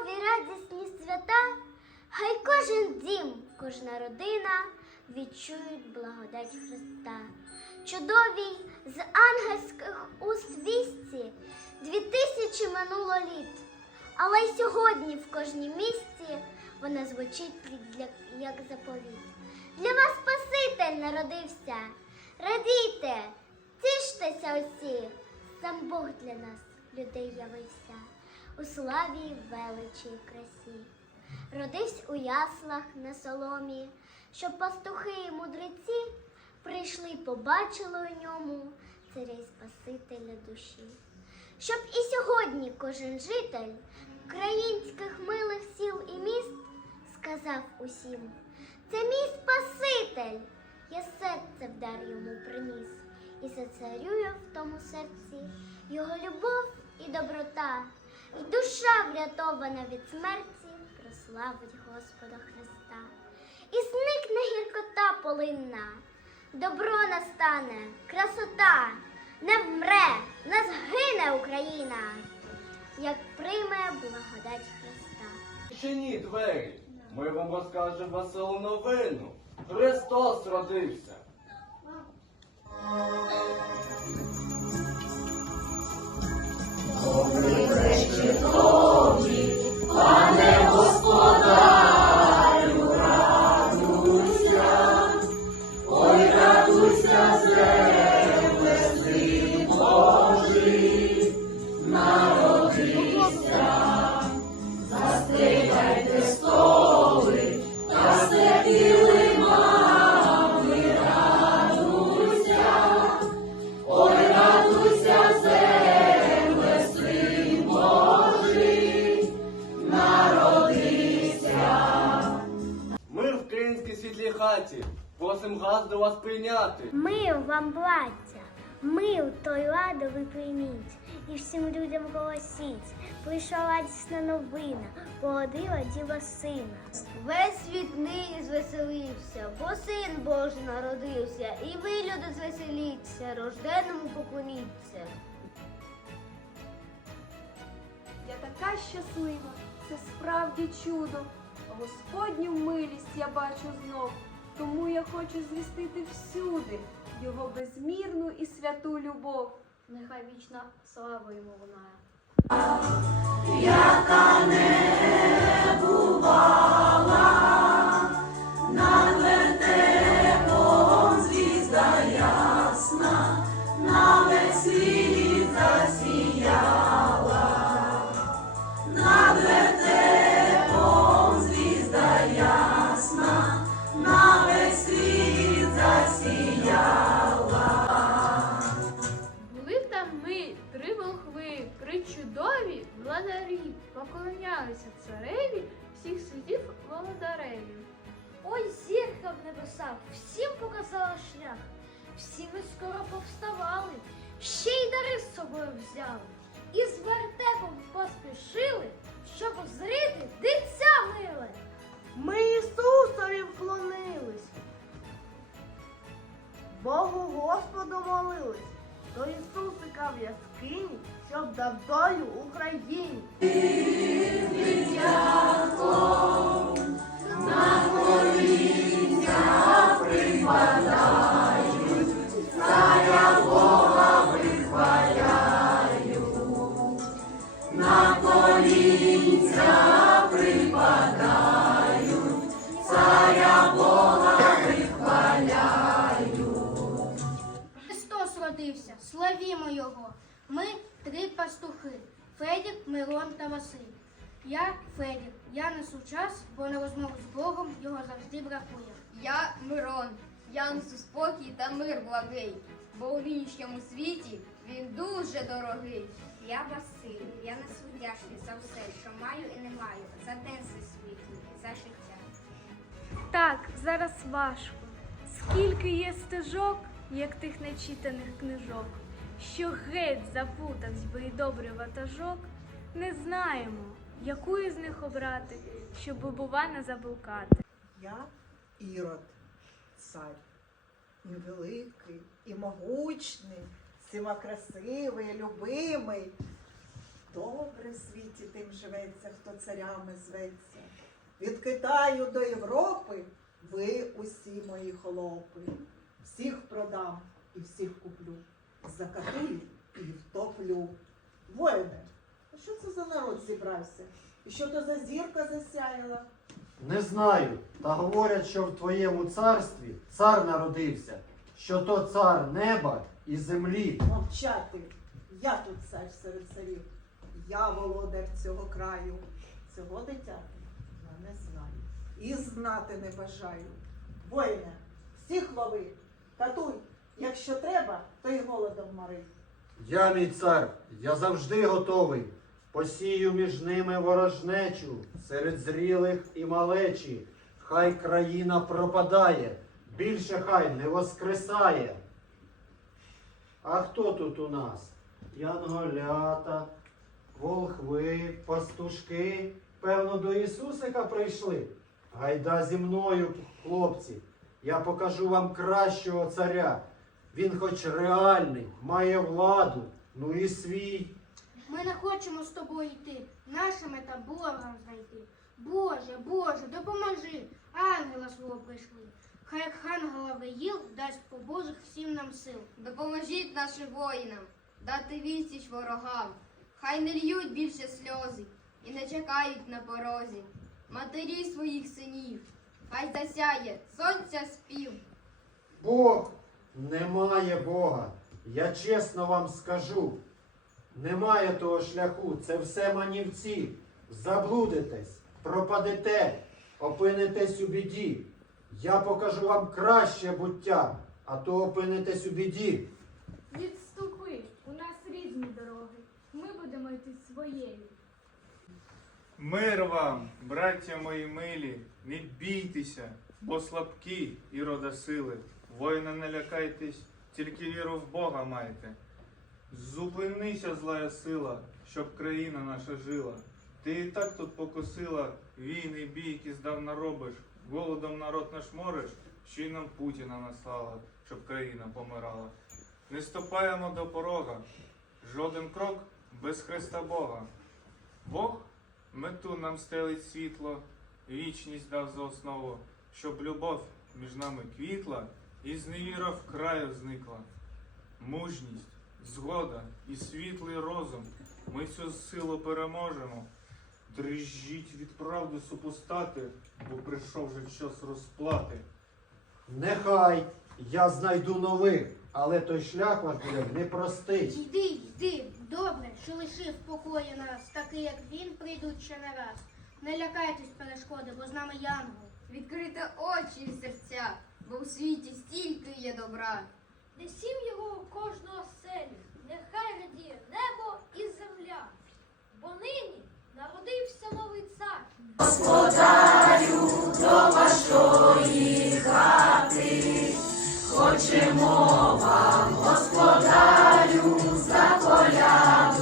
Зимові радісні свята, хай кожен дім, кожна родина відчують благодать Христа. Чудовій з ангельських уст вісті дві тисячі минуло літ, але й сьогодні в кожній місті вона звучить як заповіт. Для вас Спаситель народився. Радійте, тіштеся усі, сам Бог для нас, людей явився, у славі, й величі й красі. Родився у яслах на соломі, щоб пастухи і мудреці прийшли побачили у ньому царя Спасителя душі. Щоб і сьогодні кожен житель українських милих сіл і міст сказав усім, це мій Спаситель, я серце в дар йому приніс, і зацарює в тому серці його любов і доброта, душа врятована від смерті, прославить Господа Христа. І зникне гіркота полинна, добро настане, красота, не вмре, не згине Україна, як прийме благодать Христа. Чиніть двері, ми вам розкажемо веселу новину. Христос родився. Ми хаті. Просим газ до вас прийняти. Ми вам плаття, ми у той ладовий прийміть, і всім людям голосіть. Прийшла радісна новина, породила діва сина. Весь світ нині звеселився, бо син Божий народився, і ви, люди, звеселіться, рожденому поклоніться. Я така щаслива, це справді чудо. Господню милість я бачу знов, тому я хочу звістити всюди його безмірну і святу любов. Нехай вічна слава йому лунає. Були чудові поклонялися цареві, всіх світів володареві. Ой, зірка в небесах, всім показала шлях, всі ми скоро повставали, ще й дари з собою взяли, і з вертепом поспішили, щоб зрити дитя миле. Ми Ісусові вклонились, Богу Господу молились, до Ісусика в яскині, щоб дав долю Україні. Христос Василь. Я Федір, я несу час, бо на розмову з Богом його завжди бракує. Я Мирон, я несу спокій та мир благий, бо у нинішньому світі він дуже дорогий. Я Василь, я несу вдячність за все, що маю і не маю, за день світлий, за життя. Так, зараз важко. Скільки є стежок, як тих нечитаних книжок, що геть запутавсь би і добрий ватажок, не знаємо, яку із них обрати, щоб бува не заблукати. Я Ірод, цар, і великий, і могучний, всіма красивий, любимий. Добре в світі тим живеться, хто царями зветься. Від Китаю до Європи ви усі мої холопи. Всіх продам і всіх куплю. Закатую і втоплю. Воїне, а що це за народ зібрався? І що то за зірка засяяла? Не знаю, та говорять, що в твоєму царстві цар народився, що то цар неба і землі. Мовчати. Я тут цар серед царів. Я володар цього краю. Цього дитяти я не знаю. І знати не бажаю. Воїне, всіх лови, катуй. Якщо треба, то й голодом мори. Я мій цар, я завжди готовий. Посію між ними ворожнечу, серед зрілих і малечі. Хай країна пропадає, більше хай не воскресає. А хто тут у нас? Янголята, волхви, пастушки. Певно, до Ісусика прийшли. Гайда зі мною, хлопці. Я покажу вам кращого царя. Він хоч реальний, має владу, ну і свій. Ми не хочемо з тобою йти. Наша мета Бога знайти. Боже, Боже, допоможи. Ангела свого прийшли. Хай як хан Гавриїл дасть по Божих всім нам сил. Допоможіть нашим воїнам дати відсіч ворогам. Хай не льють більше сльози і не чекають на порозі. Матері своїх синів, хай засяє сонця спів. Бог немає Бога. Я чесно вам скажу. Немає того шляху, це все манівці. Заблудитесь, пропадете, опинитесь у біді. Я покажу вам краще буття, а то опинитесь у біді. Відступи, у нас різні дороги. Ми будемо йти своєю. Мир вам, браття мої милі, не бійтеся, бо слабкі і рода сили. Воїна не лякайтесь, тільки віру в Бога майте. Зупинися, злая сила, щоб країна наша жила. Ти і так тут покосила війни, бійки здавна робиш, голодом народ наш мориш, ще й нам Путіна наслала, щоб країна помирала. Не ступаємо до порога, жоден крок без Христа Бога. Бог мету нам стелить світло, вічність дав за основу, щоб любов між нами квітла і зневіра в краю зникла. Мужність, згода і світлий розум. Ми цю силу переможемо. Дрижіть від правди супостати, бо прийшов вже час розплати. Нехай я знайду нових, але той шлях ваш буде непростий. Йди, йди, добре, що лишив в покої нас, такий як він, прийдуть ще не раз. Не лякайтесь перешкоди, бо з нами янгол. Відкрити очі і серця, бо в світі стільки є добра. Несім його у кожного селі, нехай радіє небо і земля. Бо нині народився новий цар. Господарю до вашої хати, хочемо вам, господарю, за Я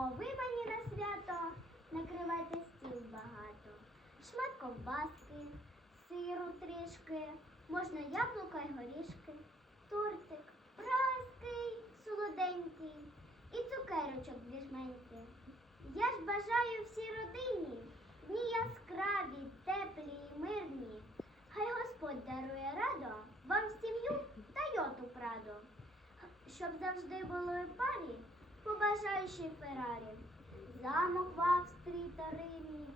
ви мені на свято накривайте стіл багато. Шмат ковбаски, сиру трішки, можна яблука й горішки, тортик, праский, солоденький і цукерочок дві. Я ж бажаю всій родині дні яскраві, теплі і мирні. Хай Господь дарує радо вам сім'ю та йоту прадо. Щоб завжди були в парі, побажаю ще Феррарі. Замок в Австрії та Римі,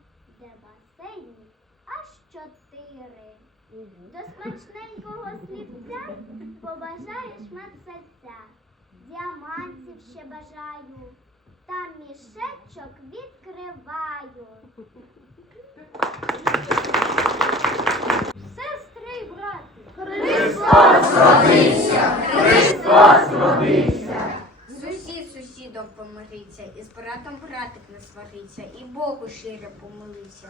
де басейні аж чотири. До смачненького слівця побажаю шмат діамантів ще бажаю, та мішечок відкриваю. Свариться, і Богу щиро помилився.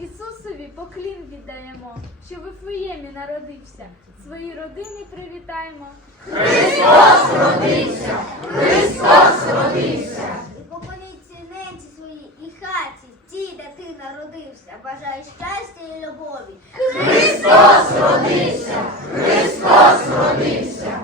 Ісусові поклін віддаємо, що в Вифлеємі народився. Свої родини привітаємо. Христос родився, Христос родився. і поконіться ненці свої, і хаті, ті, де ти народився. Бажаю щастя і любові. І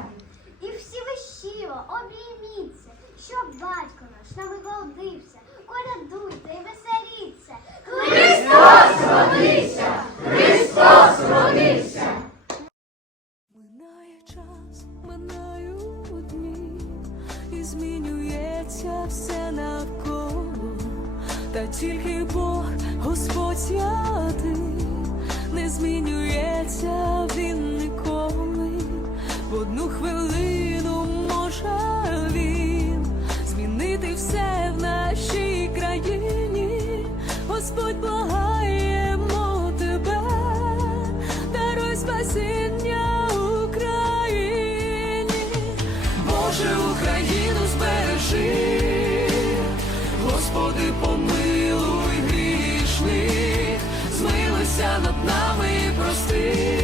над нами прости,